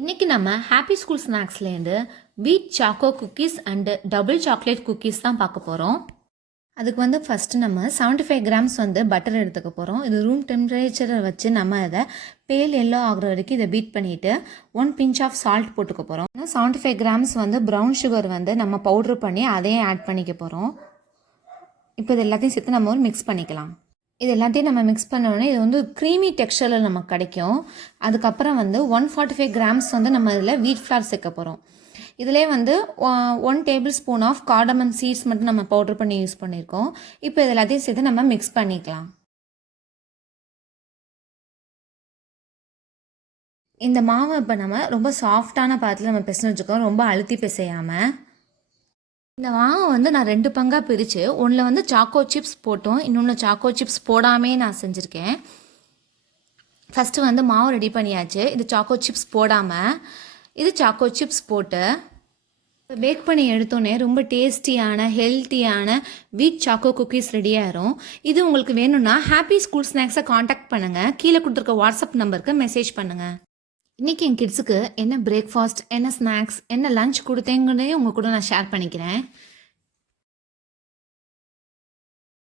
இன்னைக்கு நம்ம happy school ஸ்நாக்ஸ்லேருந்து wheat choco cookies and double chocolate cookies தான் பார்க்க போகிறோம். அதுக்கு வந்து ஃபஸ்ட்டு நம்ம 75 கிராம்ஸ் வந்து பட்டர் எடுத்துக்க போகிறோம். இது ரூம் டெம்பரேச்சரை வச்சு நம்ம அதை பேல் எல்லோ ஆகிற வரைக்கும் இதை பீட் பண்ணிவிட்டு 1 பிஞ்ச் ஆஃப் சால்ட் போட்டுக்க போகிறோம். 75 கிராம்ஸ் வந்து ப்ரௌன் சுகர் வந்து நம்ம பவுட்ரு பண்ணி அதையும் ஆட் பண்ணிக்க போகிறோம். இப்போ இது எல்லாத்தையும் சேர்த்து நம்ம ஒரு மிக்ஸ் பண்ணிக்கலாம். இது எல்லாத்தையும் நம்ம மிக்ஸ் பண்ணோடனே இது வந்து க்ரீமி டெக்ஸ்சரில் நமக்கு கிடைக்கும். அதுக்கப்புறம் வந்து 145 கிராம்ஸ் வந்து நம்ம இதில் வீட் ஃப்ளார் சேர்க்க போகிறோம். இதிலே வந்து 1 tablespoon of cardamom seeds மட்டும் நம்ம பவுடர் பண்ணி யூஸ் பண்ணியிருக்கோம். இப்போ இது எல்லாத்தையும் சேர்த்து நம்ம மிக்ஸ் பண்ணிக்கலாம். இந்த மாவை இப்போ நம்ம ரொம்ப சாஃப்டான பாத்தில் நம்ம பிசைஞ்சு வச்சுக்கோம், ரொம்ப அழுத்தி பிசையாமல். இந்த மாவை வந்து நான் 2 பங்காக பிரித்து ஒன்றில் வந்து சாக்கோ சிப்ஸ் போட்டோம், இன்னொன்று சாக்கோ சிப்ஸ் போடாமே நான் செஞ்சுருக்கேன். ஃபஸ்ட்டு வந்து மாவு ரெடி பண்ணியாச்சு. இது சாக்கோ சிப்ஸ் போடாமல், இது சாக்கோ சிப்ஸ் போட்டு பேக் பண்ணி எடுத்தோன்னே ரொம்ப டேஸ்டியான ஹெல்த்தியான வீட் சாக்கோ குக்கீஸ் ரெடி ஆயிரும். இது உங்களுக்கு வேணும்னா ஹாப்பி ஸ்கூல் ஸ்நாக்ஸை காண்டாக்ட் பண்ணுங்கள். கீழே கொடுத்துருக்க வாட்ஸ்அப் நம்பருக்கு மெசேஜ் பண்ணுங்கள். இன்றைக்கி என் கிட்ஸுக்கு என்ன பிரேக்ஃபாஸ்ட், என்ன ஸ்நாக்ஸ், என்ன லஞ்ச் கொடுத்தேங்கன்னே உங்கள் கூட நான் ஷேர் பண்ணிக்கிறேன்.